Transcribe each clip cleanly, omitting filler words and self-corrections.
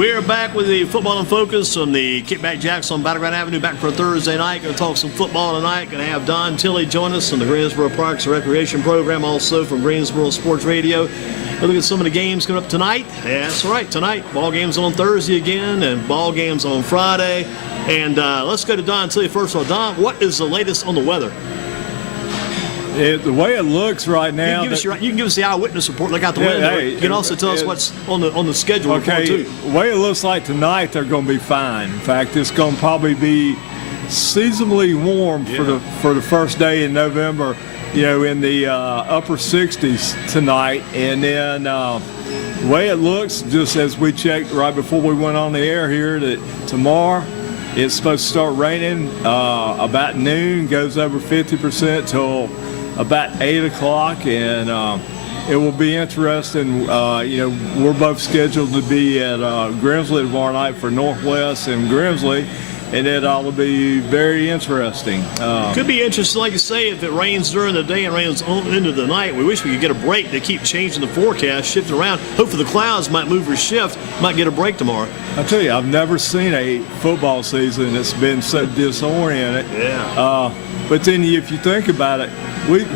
We're back with the Football in Focus on the Kickback Jacks on Battleground Avenue. Back for a Thursday night. Going to talk some football tonight. Going to have Don Tilley join us on the Greensboro Parks and Recreation Program, also from Greensboro Sports Radio. We'll look at some of the games coming up tonight. Yeah, that's right, tonight. Ball games on Thursday again, and ball games on Friday. And let's go to Don Tilley first of all. Don, what is the latest on the weather? The way it looks right now, you can give us the eyewitness report. Look out the window. Hey, you can also tell us what's on the schedule. Okay, too. The way it looks like tonight, they're going to be fine. In fact, it's going to probably be seasonably warm for the first day in November. You know, in the upper 60s tonight, and then the way it looks, just as we checked right before we went on the air here, that tomorrow it's supposed to start raining about noon, goes over 50% till about 8 o'clock, and it will be interesting. We're both scheduled to be at Grimsley tomorrow night for Northwest and Grimsley, and it ought to be very interesting. Could be interesting, like you say, if it rains during the day and rains into the night. We wish we could get a break. They keep changing the forecast, shifting around. Hopefully the clouds might move or shift, might get a break tomorrow. I tell you, I've never seen a football season that's been so disoriented. Yeah. But then if you think about it,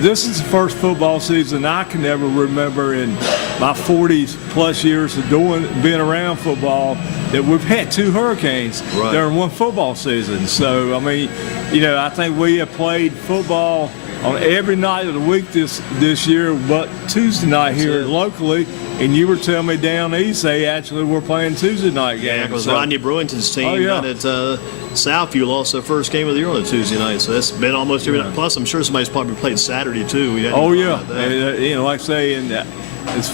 this is the first football season I can ever remember in my 40-plus years of being around football that we've had two hurricanes during one football season. So, I mean, I think we have played football on every night of the week this year, but Tuesday night here locally. And you were telling me down east they actually were playing Tuesday night games. Yeah, because Rodney Brewington's team down at Southview lost their first game of the year on a Tuesday night. So that's been almost every night. Plus, I'm sure somebody's probably played Saturday too. Like I say, and it's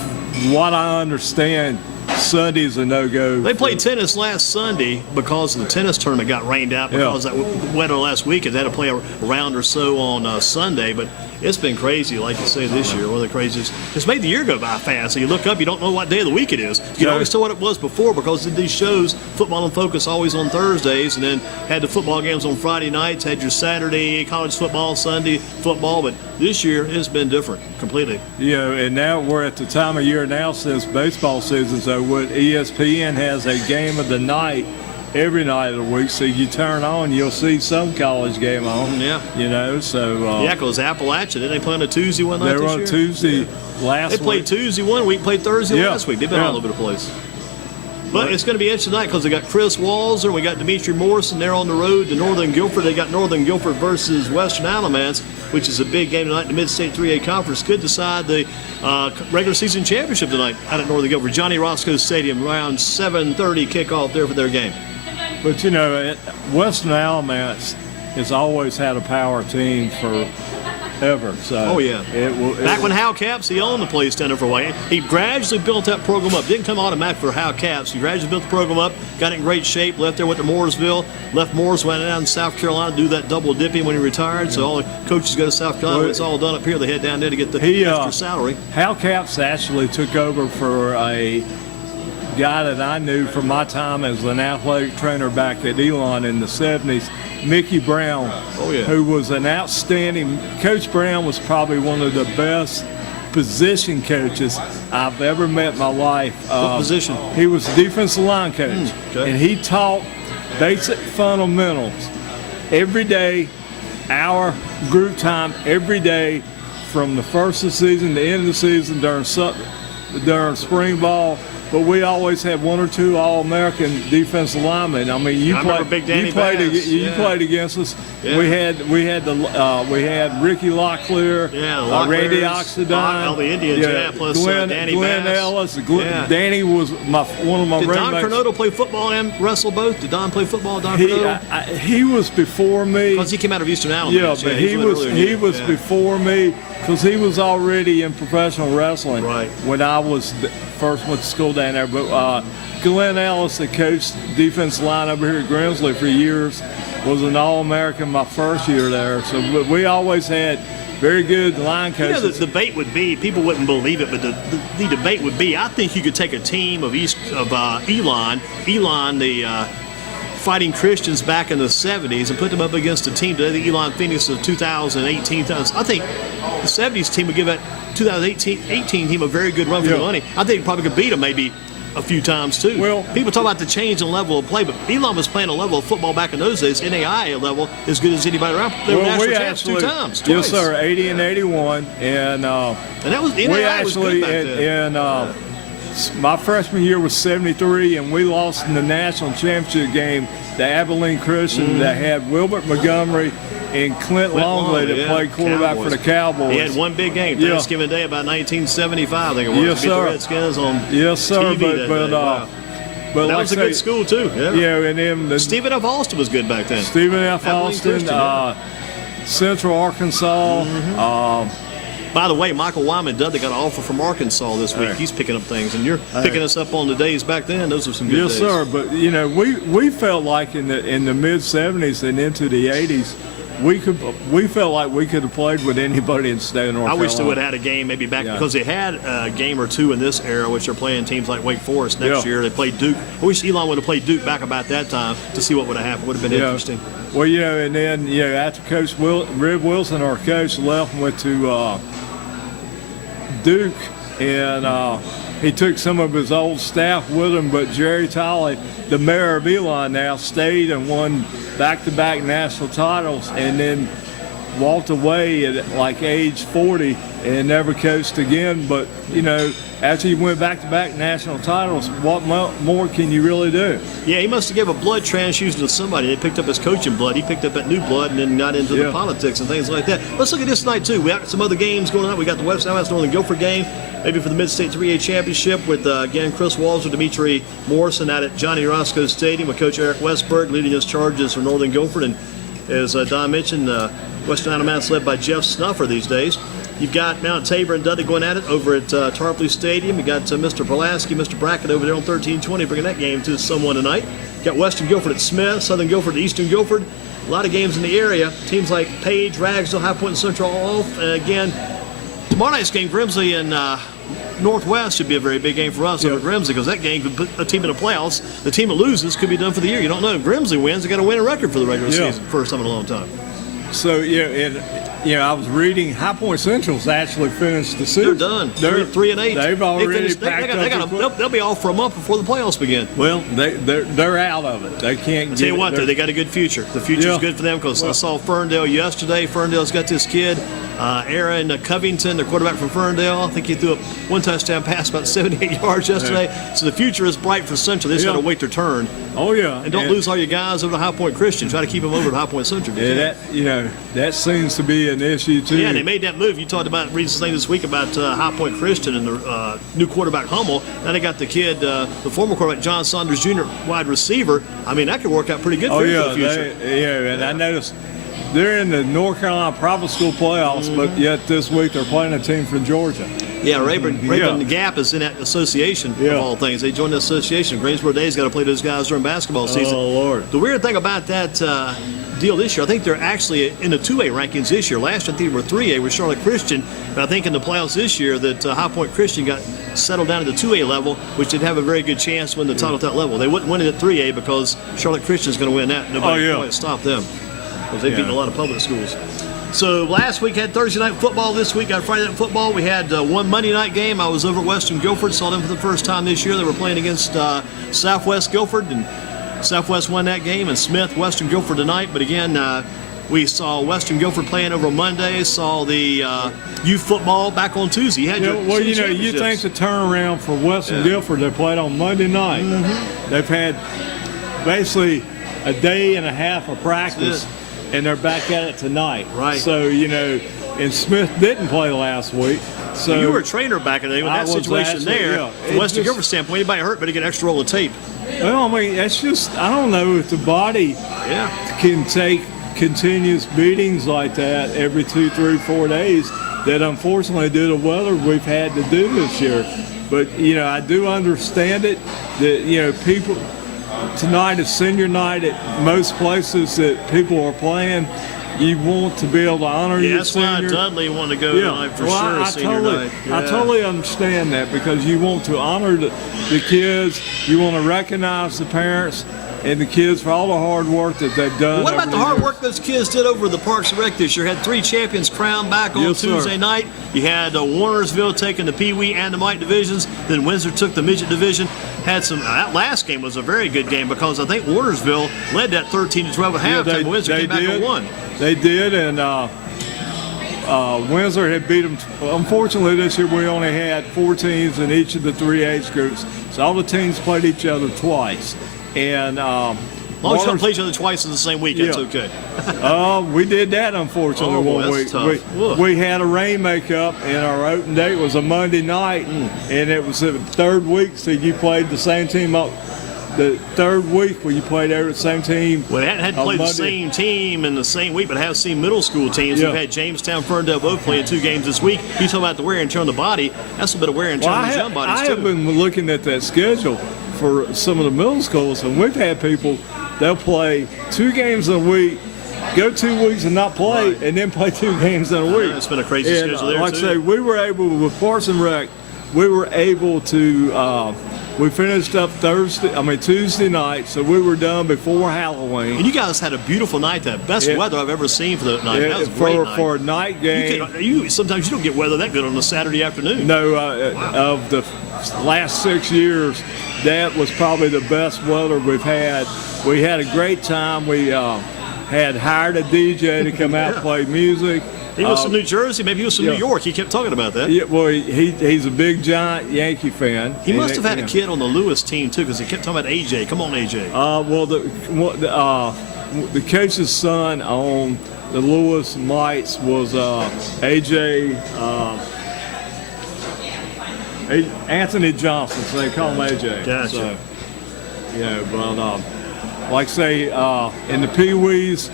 what I understand. Sunday's a no-go. They played tennis last Sunday because the tennis tournament got rained out because of that weather last week. They had to play a round or so on Sunday, but it's been crazy, like you say, this year. One of the craziest. It's made the year go by fast. So you look up, you don't know what day of the week it is. You can always tell what it was before because of these shows, Football in Focus always on Thursdays, and then had the football games on Friday nights, had your Saturday college football, Sunday football, but this year it's been different completely. And now we're at the time of year now since baseball season's over. ESPN has a game of the night every night of the week, so you turn on, you'll see some college game on. Yeah. Because Appalachia, didn't they play on a Tuesday one night this year? They were on Tuesday last week. They played Tuesday one week, played Thursday last week. They've been all over the place. But it's going to be interesting tonight because they got Chris Walzer, we got Demetri Morrison. They're on the road to Northern Guilford. They got Northern Guilford versus Western Alamance, which is a big game tonight in the Mid-State 3A Conference. Could decide the regular season championship tonight out at Northern Guilford. Johnny Roscoe Stadium, around 7:30 kickoff there for their game. But, Western Alamance has always had a power team forever. So back when Hal Capps, he owned the place down there for a while. He gradually built that program up. Didn't come automatic for Hal Capps. He gradually built the program up, got it in great shape, left there, went to Mooresville, left Moores, went down to South Carolina to do that double dipping when he retired. So all the coaches go to South Carolina. When it's all done up here, they head down there to get the extra salary. Hal Capps actually took over for a guy that I knew from my time as an athletic trainer back at Elon in the 70s, Mickey Brown, who was an outstanding Coach Brown was probably one of the best position coaches I've ever met in my life. What position? He was a defensive line coach, and he taught basic fundamentals every day, hour group time every day from the first of the season to the end of the season during spring ball. But we always had one or two All-American defensive linemen. I mean, you played against us. Yeah. We had Ricky Locklear, Randy Oxidine, the Indians, plus Glenn Ellis. Danny was one of my roommates. Did Don Cornotto play football and wrestle both? Did Don play football? He was before me. Because he came out of Eastern Alamance. Yeah, but he was before me because he was already in professional wrestling when I was first went to school down there. But Glenn Ellis, that coached defensive line over here at Grimsley for years, was an All-American my first year there. So we always had very good line coaches. The debate would be, people wouldn't believe it, but the debate would be, I think you could take a team of Elon, the Fighting Christians back in the 70s, and put them up against a team today, the Elon Phoenix of 2018. I think the 70s team would give that 2018 team a very good run for the money. I think probably could beat them maybe a few times too. Well, people talk about the change in level of play, but Elon was playing a level of football back in those days, NAIA level, as good as anybody around. They were national champs 2 times. Yes, Twice. sir. 80 and 81, and that was NAIA we was good back then. my freshman year was 73, and we lost in the national championship game to Abilene Christian that had Wilbert Montgomery and Clint Longley that played quarterback for the Cowboys. He had one big game, Thanksgiving Day, about 1975, I think it was. Yes, Beat sir. the Redskins on But TV but that was a good school too. Yeah, and then Stephen F. Austin was good back then. Stephen F. Austin, Central Arkansas. By the way, Michael Wyman Dudley got an offer from Arkansas this week. He's picking up things, and you're picking us up on the days back then. Those are some good days. Yes, sir. But we felt like in the mid '70s and into the '80s, we felt like we could have played with anybody in the state of North Carolina. I wish they would have had a game maybe back because they had a game or two in this era, which are playing teams like Wake Forest next year. They played Duke. I wish Elon would have played Duke back about that time to see what would have happened. Would have been interesting. Well, and then after Coach Rib Wilson, our coach, left and went to Duke, and he took some of his old staff with him, but Jerry Tolley, the mayor of Elon now, stayed and won back-to-back national titles, and then walked away at like age 40 and never coached again. But after you went back-to-back national titles, what more can you really do? Yeah, he must have given a blood transfusion to somebody. They picked up his coaching blood. He picked up that new blood and then got into the politics and things like that. Let's look at this night too. We have some other games going on. We got the West Northern Guilford game, maybe for the Mid-State 3A Championship with, again, Chris Walzer, Dimitri Morrison out at Johnny Roscoe Stadium with Coach Eric Westberg leading his charges for Northern Guilford. And as Don mentioned, Western Alamance led by Jeff Snuffer these days. You've got Mount Tabor and Dudley going at it over at Tarpley Stadium. You got Mr. Pulaski, Mr. Brackett over there on 1320, bringing that game to someone tonight. You got Western Guilford at Smith, Southern Guilford at Eastern Guilford. A lot of games in the area. Teams like Page, Ragsdale, High Point, and Central all off. Again, tomorrow night's game, Grimsley and Northwest should be a very big game for us over Grimsley, because that game could put a team in the playoffs. The team that loses could be done for the year. You don't know. If Grimsley wins, they got to win a record for the regular season. First time in a long time. So, I was reading High Point Central's actually finished the season. They're done. They're 3-8. They've already packed up. They'll be off for a month before the playoffs begin. Well, they're out of it. They can't. I'll tell you what, though, they got a good future. The future's good for them, because I saw Ferndale yesterday. Ferndale's got this kid, Aaron Covington, the quarterback from Ferndale. I think he threw up one touchdown pass, about 78 yards yesterday. So the future is bright for Central. They just got to wait their turn. Oh yeah, and don't lose all your guys over to High Point Christian. Try to keep them over to High Point Central. Yeah, that seems to be an issue too. Yeah, they made that move. You talked about reading something this week about High Point Christian and the new quarterback Hummel. Now they got the kid, the former quarterback John Saunders Jr., wide receiver. I mean, that could work out pretty good for the future. And I noticed they're in the North Carolina private school playoffs, but yet this week they're playing a team from Georgia. Yeah, Rayburn Gap is in that association of all things. They joined the association. Greensboro Day's got to play those guys during basketball season. Oh, Lord. The weird thing about that deal this year, I think they're actually in the 2A rankings this year. Last year, I think they were 3A with Charlotte Christian. But I think in the playoffs this year that High Point Christian got settled down to the 2A level, which they'd have a very good chance to win the title at that level. They wouldn't win it at 3A because Charlotte Christian's going to win that. Nobody can quite stop them, because they've beaten a lot of public schools. So last week had Thursday night football. This week got Friday night football. We had one Monday night game. I was over at Western Guilford, saw them for the first time this year. They were playing against Southwest Guilford, and Southwest won that game. And Smith, Western Guilford tonight. But again, we saw Western Guilford playing over Monday. Saw the youth football back on Tuesday. You think the turnaround for Western Guilford, they played on Monday night. They've had basically a day and a half of practice, and they're back at it tonight. Right. So, and Smith didn't play last week. So you were a trainer back in the day with that situation there. From Western Guilford standpoint, anybody hurt better get an extra roll of tape. Well, I mean, that's just, I don't know if the body can take continuous beatings like that every 2, 3, 4 days that unfortunately due to weather we've had to do this year. But, I do understand it that, people, tonight is senior night at most places that people are playing. You want to be able to honor your senior. That's why Dudley wanted to go tonight for sure. I totally understand that, because you want to honor the kids. You want to recognize the parents. and the kids for all the hard work that they've done. What about over the hard years. work those kids did over the Parks and Rec this year? Had 3 champions crowned back on Yes, sir. Tuesday night. You had Warnersville taking the Pee Wee and the Mite divisions. Then Windsor took the Midget division. Had some. That last game was a very good game because I think Warnersville led that 13-12 at halftime. Windsor came back and won. They did, and Windsor had beat them. Unfortunately, this year we only had 4 teams in each of the 3 age groups, so all the teams played each other twice. And as long as you don't play each other twice in the same week, that's okay. We did that, unfortunately, Oh, boy, one that's week. tough. We had a rain makeup, and our opening date was a Monday night, and it was the 3rd week, so you played the same team up. The 3rd week where you played over the same team. Well, they hadn't had to play the Monday. same team in the same week, but have seen middle school teams. Yeah. We've had Jamestown, Ferndale both playing 2 games this week. You talk about the wear and tear on the body. That's a bit of wear and tear on these young bodies, I too. have been looking at that schedule for some of the middle schools, and we've had people, they'll play 2 games a week, go 2 weeks and not play, Right. and then play 2 games in a week. It's been a crazy And, schedule there, like too. I say, we were able, with Parks and Rec, we were able to, we finished up Tuesday night, so we were done before Halloween. And you guys had a beautiful night. That best Yeah. weather I've ever seen for that night. That was a great night. For a night game. Sometimes you don't get weather that good on a Saturday afternoon. No, of the last 6 years, that was probably the best weather we've had. We had a great time. We had hired a DJ to come out and play music. He was from New Jersey. Maybe he was from New York. He kept talking about that. Yeah, well, he's a big, giant Yankee fan. He must have had a kid on the Lewis team, too, because he kept talking about AJ. Come on, AJ. Well, the coach's son on the Lewis Mites was AJ. Anthony Johnson, so they call him AJ. Gotcha. So, but like I say, in the Pee Wees,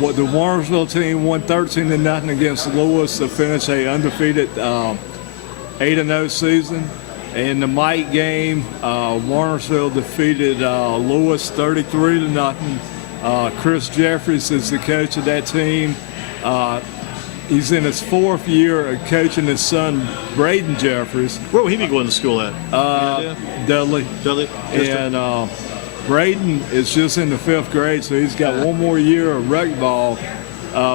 the Warnersville team won 13-0 against Lewis to finish a undefeated 8-0 season. In the Mite game, Warnersville defeated Lewis 33-0. Chris Jeffries is the coach of that team. He's in his 4th year of coaching his son, Braden Jeffries. Where will he be going to school at? Dudley. Dudley? And Braden is just in the 5th grade, so he's got 1 more year of rec ball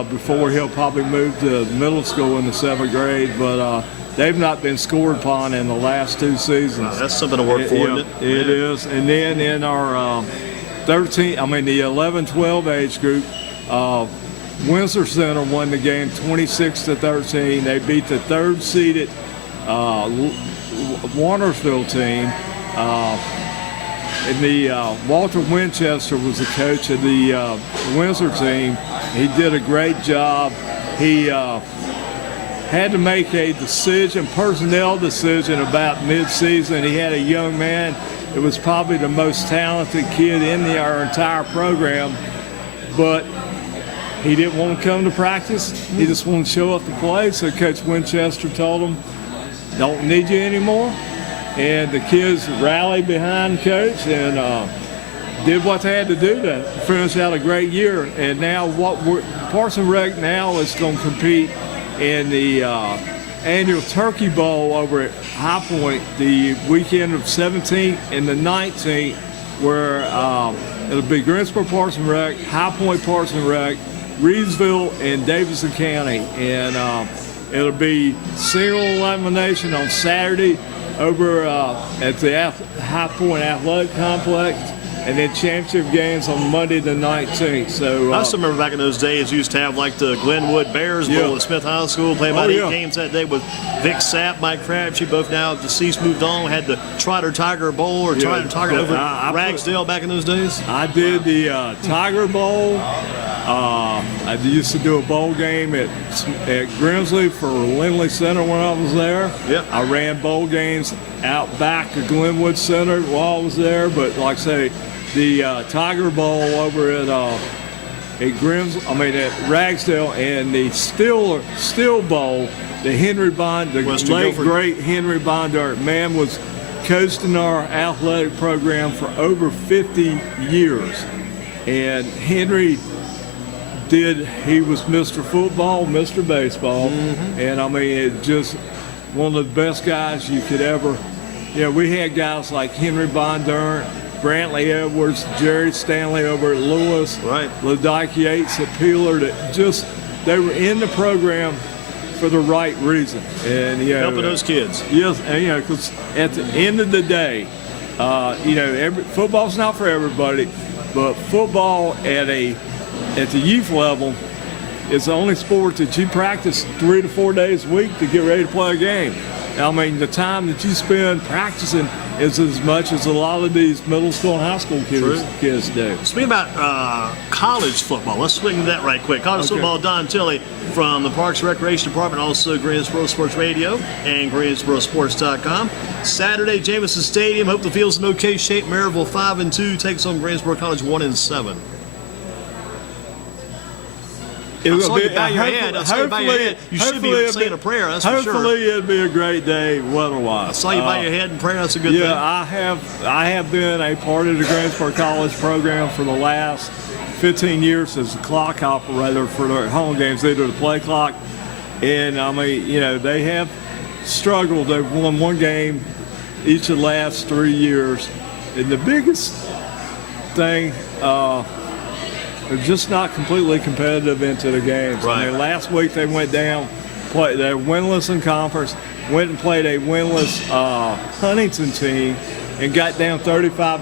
before he'll probably move to middle school in the 7th grade. But they've not been scored upon in the last 2 seasons. That's something to work for, isn't it? It is. And then in our the 11-12 age group, Windsor Center won the game 26-13. They beat the 3rd seeded Warnersville team. And the Walter Winchester was the coach of the Windsor team. He did a great job. He had to make a personnel decision about mid-season. He had a young man that was probably the most talented kid in our entire program, but he didn't want to come to practice. He just wanted to show up to play. So Coach Winchester told him, "Don't need you anymore." And the kids rallied behind Coach and did what they had to do to finish out a great year. And now Parks and Rec now is going to compete in the annual Turkey Bowl over at High Point the weekend of 17th and the 19th, where it'll be Greensboro Parks and Rec, High Point Parks and Rec, Reedsville, and Davidson County. And it'll be single elimination on Saturday over at the High Point Athletic Complex, and then championship games on Monday the 19th. So I still remember back in those days, you used to have like the Glenwood Bears Bowl at Smith High School, play about 8 games that day with Vic Sapp, Mike Crabtree, both now deceased, moved on. Had the Trotter Tiger Bowl or Trotter Tiger over at Ragsdale back in those days. I did the Tiger Bowl. I used to do a bowl game at Grimsley for Lindley Center when I was there. Yep. I ran bowl games out back at Glenwood Center while I was there, but like I say, the Tiger Bowl over at Ragsdale, and the Steel Bowl, the late great Henry Bondart, man, was coached in our athletic program for over 50 years. And Henry he was Mr. Football, Mr. Baseball, and it just one of the best guys you could ever. We had guys like Henry Bondurant, Brantley Edwards, Jerry Stanley over at Lewis, Right. Ladike Yates at Peeler, that just they were in the program for the right reason, and Helping those kids. Yes, and because at the end of the day, football's not for everybody, but football at the youth level is the only sport that you practice 3 to 4 days a week to get ready to play a game. I mean, the time that you spend practicing is as much as a lot of these middle school and high school kids do. Speaking about college football, let's swing to that right quick. College football, Don Tilley from the Parks Recreation Department, also Greensboro Sports Radio and GreensboroSports.com. Saturday, Jamison Stadium. Hope the field's in okay shape. Maryville 5-2 takes on Greensboro College 1-7. I saw you bow your head. I saw you bow your head. You should be saying a prayer, that's for sure. Hopefully it'll be a great day weather-wise. I saw you bow your head in prayer. That's a good thing. Yeah, I have been a part of the Greensboro College program for the last 15 years as a clock operator for their home games. They do the play clock. And, I mean, they have struggled. They've won one game each of the last 3 years. And the biggest thing, they're just not completely competitive into the games. Right. I mean, last week they went down, they're winless in conference, went and played a winless Huntington team and got down 35-0. A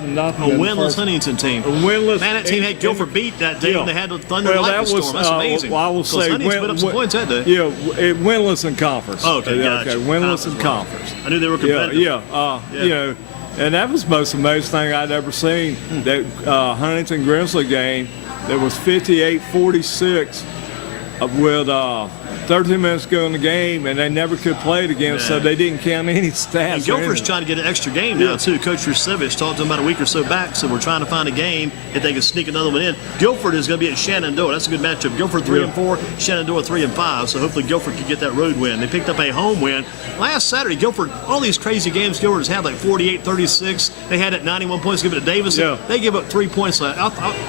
winless Huntington team. A winless. Man, that team had Guilford beat that day when they had the Thunder and Lightning Storm. That's amazing. Well, I will say, Huntington put up some points that day. Yeah, winless in conference. Oh, okay, gotcha. Okay, winless in conference. I knew they were competitive. Yeah. And that was the most amazing thing I'd ever seen. That Huntington Grimsley game. There was 58-46 with 13 minutes to go in the game, and they never could play it again, so they didn't count any stats. And Guilford's trying to get an extra game now, too. Coach Rusevich talked to them about a week or so back, so we're trying to find a game if they can sneak another one in. Guilford is going to be at Shenandoah. That's a good matchup. Guilford 3-4, Shenandoah 3-5, so hopefully Guilford can get that road win. They picked up a home win. Last Saturday, Guilford, all these crazy games Guilford has had, like 48-36. They had it 91 points, give it to Davis. Yeah. They gave up 3 points. It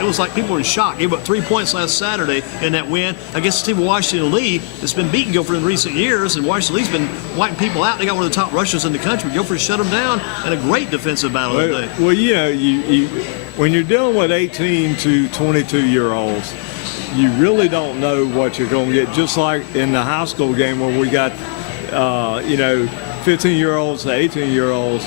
was like people were in shock. Gave up 3 points last Saturday in that win against the team of Washington Lee that's been beating Guilford in recent years, and Washington Lee's been wiping people out. They got one of the top rushers in the country. Guilford shut them down in a great defensive battle today. Well, you when you're dealing with 18 to 22-year-olds, you really don't know what you're going to get. Just like in the high school game where we got, 15-year-olds to 18-year-olds,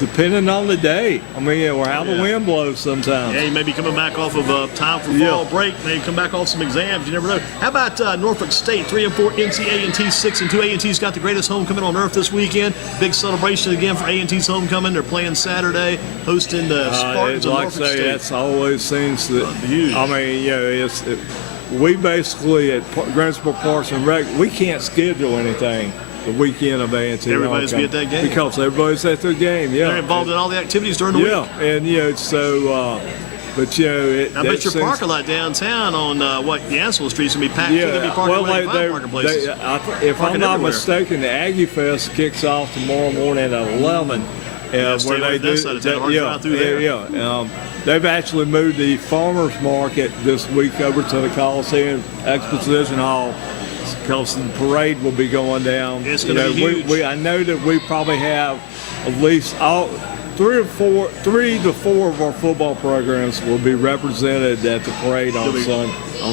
depending on the day. I mean, or how the wind blows sometimes. Yeah, you may be coming back off of time for fall break. Maybe come back off some exams. You never know. How about Norfolk State, 3-4, NC A&T 6-2. A&T's got the greatest homecoming on earth this weekend. Big celebration again for A&T's homecoming. They're playing Saturday, hosting the Spartans of Norfolk State. That's always seems that. Huge. I mean, we basically at Greensboro Parks and Rec, we can't schedule anything the weekend of A&T. Everybody's be at that game. Because everybody's at their game, They're involved in all the activities during the week. Yeah, and so, but I bet your parking lot downtown on Yanceville Street's gonna be packed. Yeah, They'll be parking places. if I'm not mistaken, the Aggie Fest kicks off tomorrow morning at 11. Where they do, they've actually moved the farmers market this week over to the Coliseum Exposition Hall because the parade will be going down. It's going to be huge. I know that we probably have at least 3 to 4 of our football programs will be represented at the parade on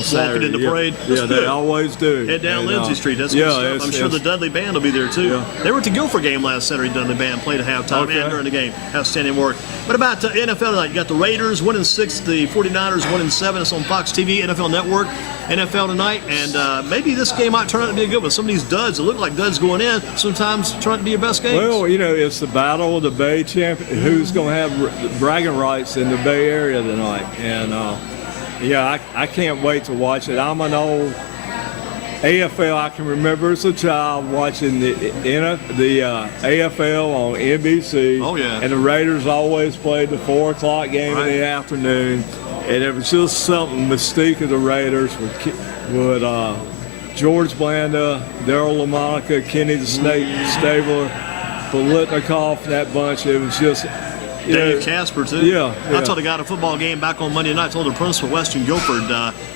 Saturday. Walking in the parade. Yeah, they always do. Head down Lindsay Street. That's good stuff. I'm sure the Dudley Band will be there too. Yeah. They were at the Guilford game last Saturday. Dudley Band played at halftime and during the game. Outstanding work. What about NFL tonight? You got the Raiders 1-6, the 49ers 1-7. It's on Fox TV, NFL Network. NFL tonight, and maybe this game might turn out to be a good one. Some of these duds that look like duds going in sometimes turn out to be your best games. Well, it's the battle of the Bay champion. Who's going to have bragging rights in the Bay Area tonight? And I can't wait to watch it. I'm an old AFL. I can remember as a child watching the AFL on NBC. Oh yeah. And the Raiders always played the 4 o'clock game in the afternoon. And it was just something mystique of the Raiders with George Blanda, Darryl LaMonica, Kenny the Snake Stabler, Bolitnikoff, that bunch. It was just Dave Casper, too. Yeah. I told a guy at a football game back on Monday night, I told the principal of Western Guilford,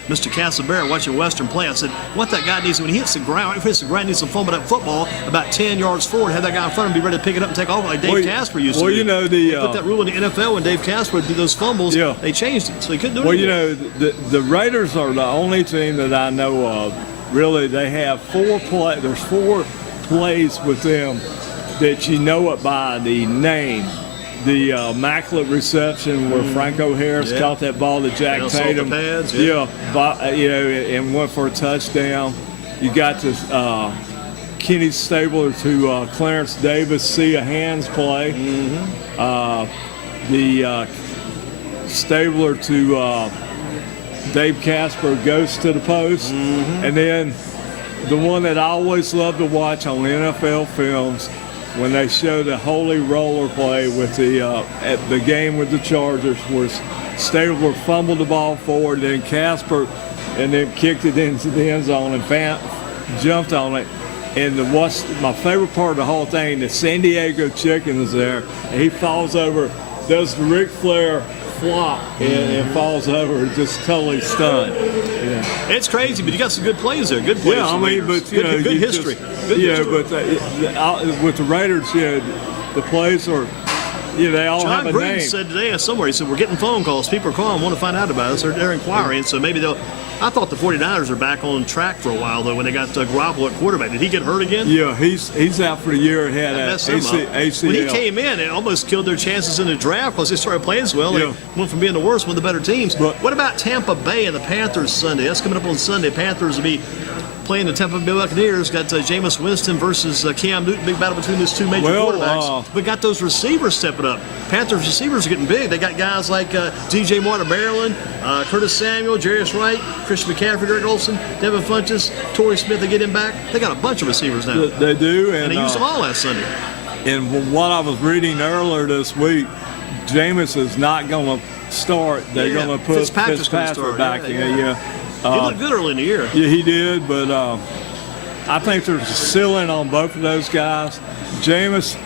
Mr. Castleberry, watching Western play, I said, what that guy needs, when he hits the ground, he needs to fumble that football about 10 yards forward, have that guy in front of him be ready to pick it up and take off like Dave Casper used to do. They put that rule in the NFL when Dave Casper would do those fumbles. Yeah. They changed it, so he couldn't do it Well, anymore. the Raiders are the only team that I know of. Really, they have there's 4 plays with them that you know it by the name. The immaculate reception where Franco Harris caught that ball to Jack Tatum. Pads, and went for a touchdown. You got this Kenny Stabler to Clarence Davis see a hands play. The Stabler to Dave Casper goes to the post. And then the one that I always love to watch on NFL films, when they show the holy roller play with at the game with the Chargers, where Stabler fumbled the ball forward, then Casper, and then kicked it into the end zone and jumped on it. And what's my favorite part of the whole thing, the San Diego Chicken is there, and he falls over, does the Ric Flair flop, and falls over, just totally stunned. Yeah. It's crazy, but you got some good plays there. Good plays. Yeah, I mean, but good history. Good history. But with the Raiders, the plays are, they all have a John name. Gruden said today somewhere, he said, we're getting phone calls. People are calling, want to find out about us. They're inquiring, so maybe they'll. I thought the 49ers are back on track for a while, though, when they got Garoppolo at quarterback. Did he get hurt again? Yeah, he's out for the year. He had ACL. When he came in, it almost killed their chances in the draft because they started playing so well. They went from being the worst, one of the better teams. But what about Tampa Bay and the Panthers Sunday? That's coming up on Sunday. Panthers will be playing the Tampa Bay Buccaneers. Got Jameis Winston versus Cam Newton. Big battle between those two major quarterbacks. But got those receivers stepping up. Panthers receivers are getting big. They got guys like DJ Moore of Maryland, Curtis Samuel, Jarius Wright, Christian McCaffrey, Greg Olsen, Devin Funchess, Torrey Smith. They get him back. They got a bunch of receivers now. They do. And they used them all last Sunday. And what I was reading earlier this week, Jameis is not going to start. They're going to put Fitzpatrick back in. He looked good early in the year. Yeah, he did, but I think there's a ceiling on both of those guys. Jameis,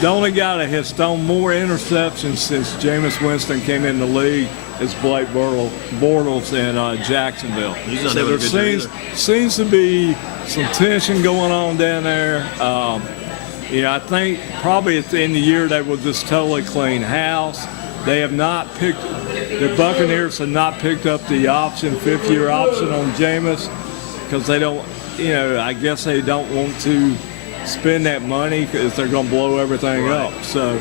the only guy that has thrown more interceptions since Jameis Winston came in the league is Blake Bortles in Jacksonville. He's not so having a good year seems to be some tension going on down there. I think probably at the end of the year they will just totally clean house. They have not picked, the Buccaneers have not picked up the fifth-year option on Jameis because they don't, I guess they don't want to spend that money because they're going to blow everything up. So,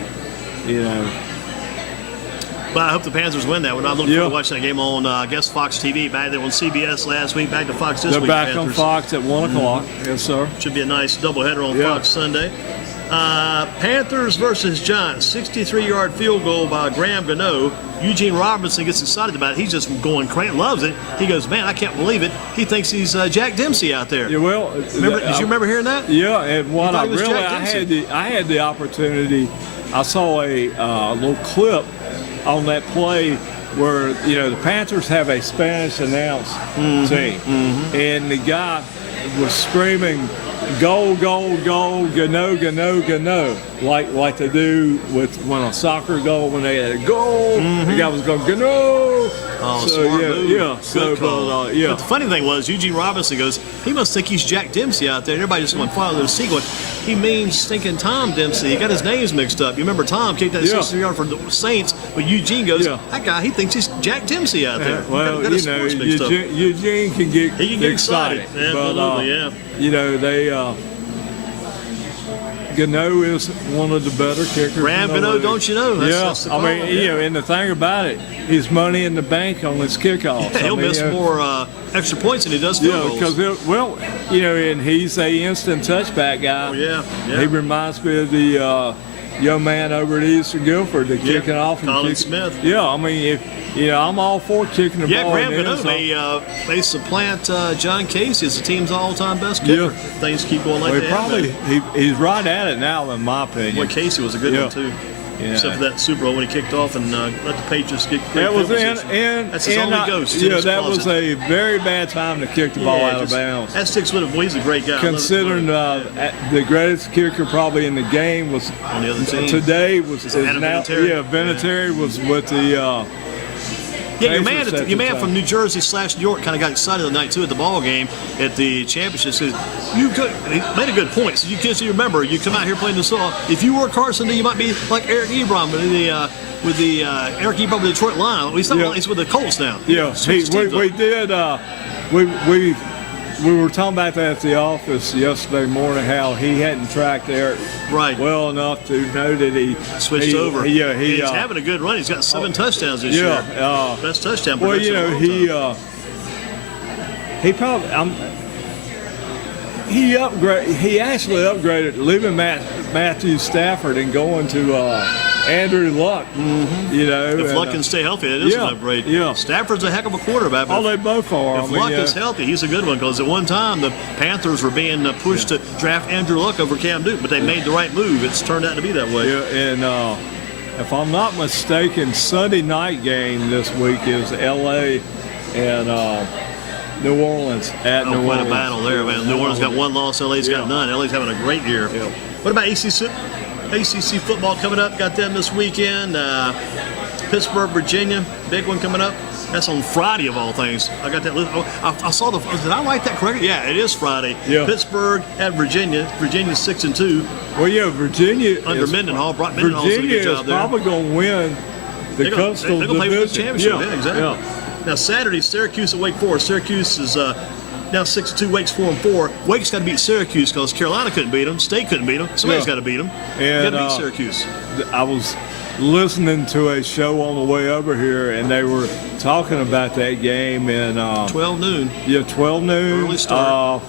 But I hope the Panthers win that one. I'm looking forward to watching that game on, I guess, Fox TV. Back there on CBS last week, back to Fox this week. They're back on Fox at 1 o'clock. Yes, sir. Should be a nice doubleheader on Fox Sunday. Panthers versus Giants, 63-yard field goal by Graham Gano. Eugene Robinson gets excited about it. He's just going crazy, loves it. He goes, man, I can't believe it. He thinks he's Jack Dempsey out there. Yeah, well, did you remember hearing that? Yeah, and what I had the opportunity. I saw a little clip on that play where the Panthers have a Spanish announced team, and the guy was screaming, "Goal, goal, goal, Gano, Gano, Gano," like they do when a soccer goal, when they had a goal, the guy was going, Gano. Oh, so, smart move. Yeah. But the funny thing was, Eugene Robinson goes, he must think he's Jack Dempsey out there. And everybody just went follow the sequence. He means stinking Tom Dempsey. He got his names mixed up. You remember Tom kicked that 60-yard for the Saints, but Eugene goes, that guy, he thinks he's Jack Dempsey out there. Well, Eugene can get excited. But, they. Gano is one of the better kickers. Graham Gano, don't you know? That's the call. And the thing about it, he's money in the bank on his kickoffs. Yeah, he'll miss more extra points than he does field goals. And he's a instant touchback guy. Oh, yeah. He reminds me of the young man over at Eastern Guilford, kicking off. Colin Smith. Yeah, I'm all for kicking the ball. Yeah, Graham Gano may supplant John Casey as the team's all-time best kicker. Yeah. Things keep going like that. He's right at it now, in my opinion. Boy, Casey was a good one, too. except for that Super Bowl when he kicked off and let the Patriots get great That was field position. That's his only ghost. Yeah, that was a very bad time to kick the ball out of bounds. That sticks with him. He's a great guy. Considering the greatest kicker probably in the game was on the other team today was Vinatieri. Vinatieri was with the. Your man from New Jersey / New York kind of got excited the night too at the ball game at the championship. Says he made a good point. So you remember, you come out here playing this off. If you were Carson, then you might be like Eric Ebron with the Eric Ebron with Detroit Lions. He's with the Colts now. Yeah, we did. We were talking about that at the office yesterday morning, how he hadn't tracked Eric well enough to know that he switched over. He's having a good run. He's got 7 touchdowns this year. Best touchdown. Well, he probably he actually upgraded, leaving Matthew Stafford and going to Andrew Luck. If Luck can stay healthy, it is an upgrade. Yeah. Stafford's a heck of a quarterback. Oh, they both are. If Luck is healthy, he's a good one, because at one time the Panthers were being pushed to draft Andrew Luck over Cam Newton, but they made the right move. It's turned out to be that way. Yeah, and if I'm not mistaken, Sunday night game this week is L.A. and New Orleans at New Orleans. Quite a battle there, man. New Orleans got 1 loss. LA's got none. LA's having a great year. Yeah. What about ACC football coming up? Got them this weekend. Pittsburgh, Virginia, big one coming up. That's on Friday of all things. I got that list. I saw did I write that correctly? Yeah, it is Friday. Yeah. Pittsburgh at Virginia. Virginia's 6-2. Well, yeah, Virginia under Mendenhall. Mendenhall's doing a good job there. Virginia is probably going to win the Coastal Division. They're going to play for the championship. Yeah, exactly. Yeah. Now Saturday, Syracuse at Wake Forest. Syracuse is now 6-2. Wake's 4-4. Wake's got to beat Syracuse because Carolina couldn't beat them. State couldn't beat them. Somebody's got to beat them. And got to beat Syracuse. I was listening to a show on the way over here, and they were talking about that game and 12 noon. Yeah, 12 noon. Early start.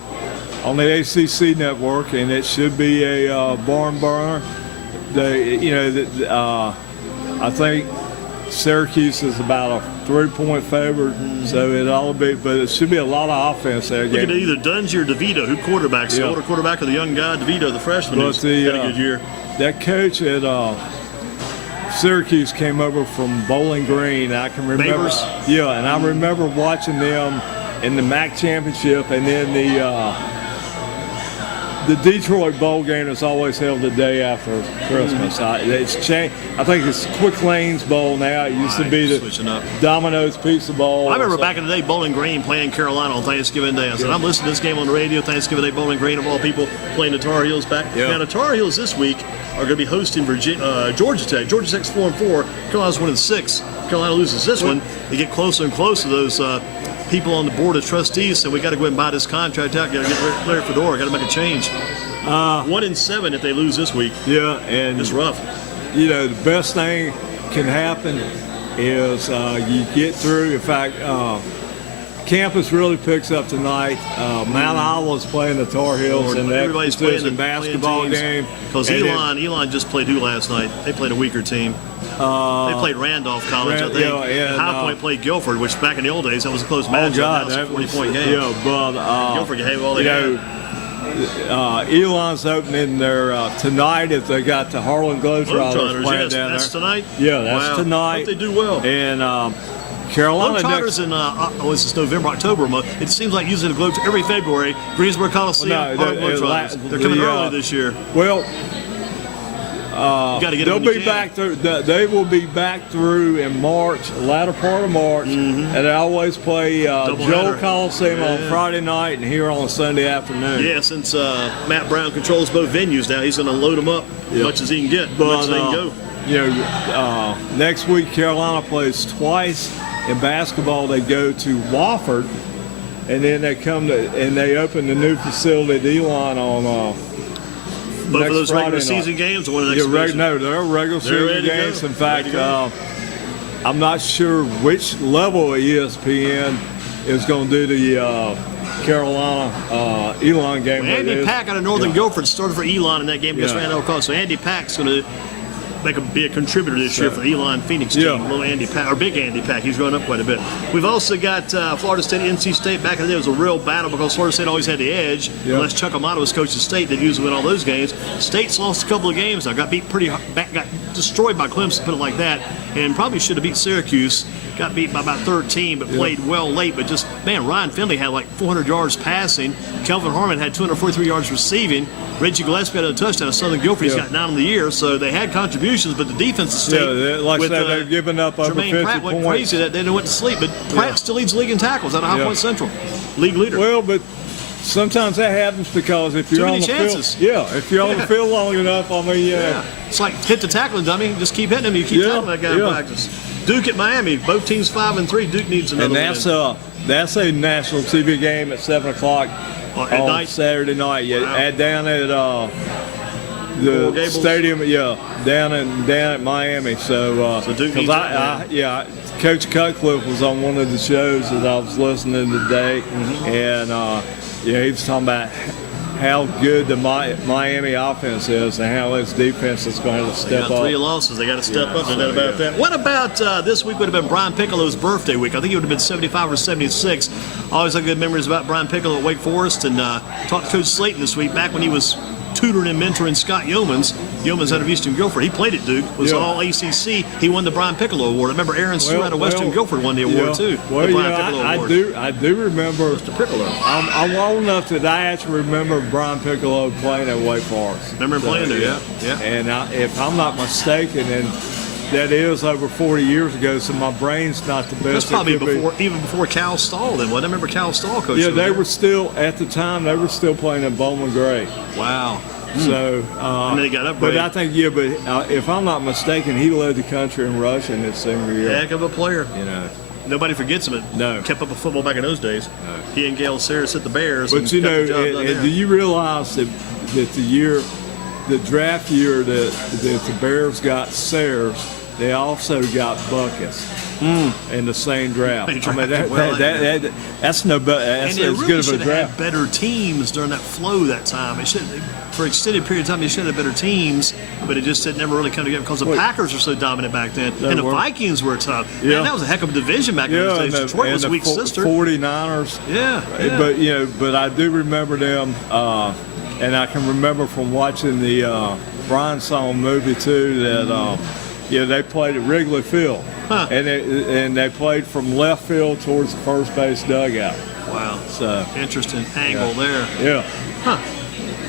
On the ACC network, and it should be a barn burner. I think Syracuse is about a 3-point favorite, so it ought to be, but it should be a lot of offense there. Look at either Dungy or DeVito. Who quarterbacks? The older quarterback or the young guy? DeVito, the freshman, who's had a good year. That coach at Syracuse came over from Bowling Green. I can remember. Babers? Yeah, and I remember watching them in the MAC championship, and then the Detroit Bowl game is always held the day after Christmas. It's changed. I think it's Quick Lanes Bowl now. It used to be the Domino's Pizza Bowl. I remember back in the day, Bowling Green playing Carolina on Thanksgiving Day. I said, I'm listening to this game on the radio, Thanksgiving Day, Bowling Green, of all people, playing the Tar Heels back. Now, the Tar Heels this week are going to be hosting Georgia Tech. Georgia Tech's 4-4. Carolina's winning 6. Carolina loses this one. They get closer and closer to those people on the board of trustees, so we got to go ahead and buy this contract out. Got to get Larry Fedora. Got to make a change. 1-7 if they lose this week. Yeah, and it's rough. The best thing can happen is you get through. In fact, campus really picks up tonight. Mount Olive's playing the Tar Heels in that precision basketball game. Because Elon just played who last night? They played a weaker team. They played Randolph College, I think. High Point played Guilford, which back in the old days, that was a close matchup. That was a 40-point game. Yeah, but Guilford gave all they had. Elon's opening their tonight if they got the Harlan Globetrotters playing down there. That's tonight? Yeah, that's tonight. Hope they do well. And Carolina Globetrotters in it's November, October month. It seems like using the Globe every February. Greensboro Coliseum, Globetrotters. They're coming early this year. Well, they'll be back through. They will be back through in March, latter part of March, and they always play Joel Coliseum on Friday night and here on Sunday afternoon. Yeah, since Matt Brown controls both venues now, he's going to load them up as much as he can get, as much as they can go. Next week Carolina plays twice in basketball. They go to Wofford, and then they come to and they open the new facility at Elon on. Both of those regular season games or one of the next No, they're regular season games. In fact, I'm not sure which level of ESPN is going to do the Carolina Elon game. Well, Andy Pack out of Northern Guilford started for Elon in that game against Randolph College. So Andy Pack's going to make him be a contributor this year for the Elon Phoenix team. Yeah. Little Andy Pack, or Big Andy Pack. He's growing up quite a bit. We've also got Florida State, NC State. Back in the day, it was a real battle because Florida State always had the edge. Yeah. Unless Chuck Amato was coaching State, they'd usually win all those games. State's lost a couple of games. I got beat pretty hard, got destroyed by Clemson, put it like that, and probably should have beat Syracuse. Got beat by about 13, but played well late. But just, man, Ryan Finley had like 400 yards passing. Kelvin Harmon had 243 yards receiving. Reggie Gillespie had a touchdown. Southern Guilford, he's got 9 on the year. So they had contributions, but the defense of State, like I said, they've given up over Jermaine 50 Pratt went points. crazy that they went to sleep. But Pratt still leads the league in tackles out of High Point Central. League leader. Well, but sometimes that happens because if you're Too on many the chances. field, if you're on the field long enough, I mean, It's like hit the tackling dummy. Just keep hitting him. You keep tackling that guy in practice. Duke at Miami. Both teams 5-3. Duke needs another and that's a national TV game at 7:00 at on night? Saturday night. Yeah, Wow. down at Coral the Gables? stadium. Yeah, down at Miami. So Duke needs that, Coach Cutcliffe was on one of the shows that I was listening to today, and he was talking about how good the Miami offense is and how its defense is going to step They got 3 up. losses. They got to step up. No doubt about that. What about this week? Would have been Brian Piccolo's birthday week. I think he would have been 75 or 76. Always have good memories about Brian Piccolo at Wake Forest, and talked to Coach Slayton this week back when he was tutoring and mentoring Scott Yeomans. Yeomans out of Eastern Guilford. He played at Duke. Was all ACC. He won the Brian Piccolo Award. I remember Aaron Stewart out of Western Guilford won the award too. Well, the Brian Piccolo Award. I do remember. Mr. Piccolo. I'm old enough that I actually remember Brian Piccolo playing at Wake Forest. Remember him playing there? Yeah. And if I'm not mistaken, and that is over 40 years ago, so my brain's not the best. That's probably it could be. even before Cal Stahl. Then what? I remember Cal Stahl coaching. Yeah, they were still at the time. They were still playing at Bowman Gray. Wow. So, and then they got upgraded. but I think if I'm not mistaken, he led the country in rushing his senior year. Heck of a player. You know. Nobody forgets him. No. Kept up with football back in those days. No. He and Gail Sayers hit the Bears. But and got the job done there. do you realize that the draft year that the Bears got Sayers, they also got Buckus in the same draft. They I mean, drafted well, that's no better. That's and they as really good of a should have draft. had better teams during that flow that time. It should, for an extended period of time, they should have better teams, but it just never really come together because the Packers were so dominant back then, and the Vikings were tough. Yeah. Man, that was a heck of a division back in those days. Detroit was a weak sister. 49ers. Yeah. But I do remember them, and I can remember from watching the Brian Song movie too that they played at Wrigley Field, and they played from left field towards the first base dugout. Wow. So Interesting angle there. Yeah.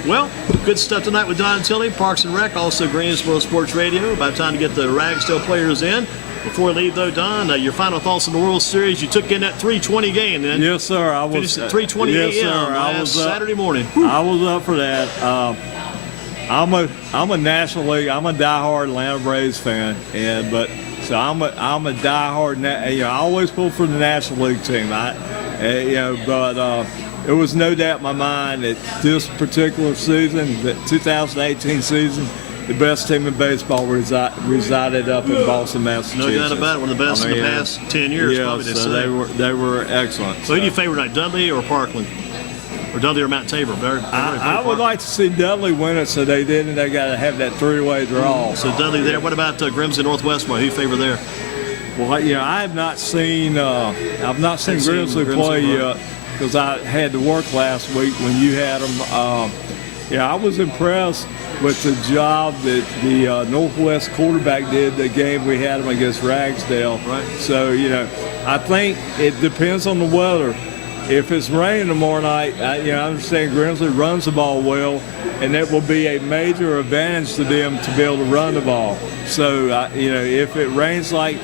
Well, good stuff tonight with Don Tilley, Parks and Rec, also Greensboro Sports Radio. About time to get the Ragsdale players in. Before we leave, though, Don, your final thoughts on the World Series. You took in that 3:20 game, then. Yes, sir. I was Finished at 3:20 yes, a.m. sir. last Saturday morning. I was up for that. I'm a National League. I'm a diehard Atlanta Braves fan, so I'm a diehard. I always pull for the National League team. But it was no doubt in my mind that this particular season, the 2018 season, the best team in baseball resided up in Boston, Massachusetts. No doubt about it. One of the best in the past 10 years, probably. So they were excellent. So who do you favor tonight, Dudley or Parkland? Or Dudley or Mount Tabor? I would like to see Dudley win it, so they got to have that three-way draw. So Dudley there. What about Grimsley Northwestmore? Who you favor there? Well, I have not seen Grimsley play yet because I had to work last week when you had them. I was impressed with the job that the Northwest quarterback did the game we had him against Ragsdale. Right. So, I think it depends on the weather. If it's raining tomorrow night, I understand Grimsley runs the ball well, and that will be a major advantage to them to be able to run the ball. So, if it rains like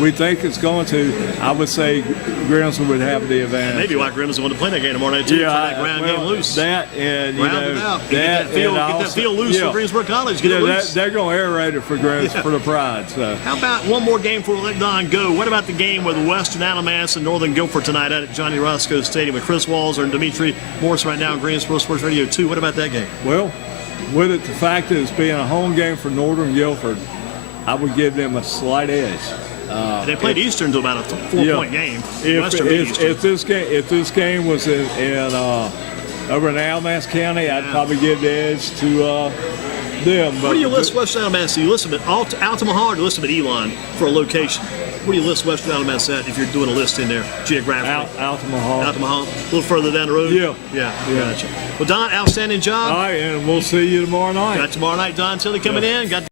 we think it's going to, I would say Grimsley would have the advantage. Maybe why Grimsley wanted to play that game tomorrow night, too. Yeah, that ground game loose. That and round it out. Get that field loose for Greensboro College. Get it loose. They're going to aerate it for for the Pride. So how about one more game before we let Don go? What about the game with Western Alamance and Northern Guilford tonight out at Johnny Roscoe Stadium with Chris Walls and Dimitri Morris right now on Greensboro Sports Radio 2? What about that game? Well, with it, the fact that it's being a home game for Northern Guilford, I would give them a slight edge. They played Eastern to about a 4-point game. If this game was in over in Alamance County, I'd probably give the edge them. But Where do you list Western Alabama? So you list them at Altamaha, or do you list them at Elon for a location? Where do you list Western Alabama at if you're doing a list in there geographically? Altamaha. Altamaha, a little further down the road? Yeah. Gotcha. Well, Don, outstanding job. All right, and we'll see you tomorrow night. Got tomorrow night, Don Tilley coming in. Got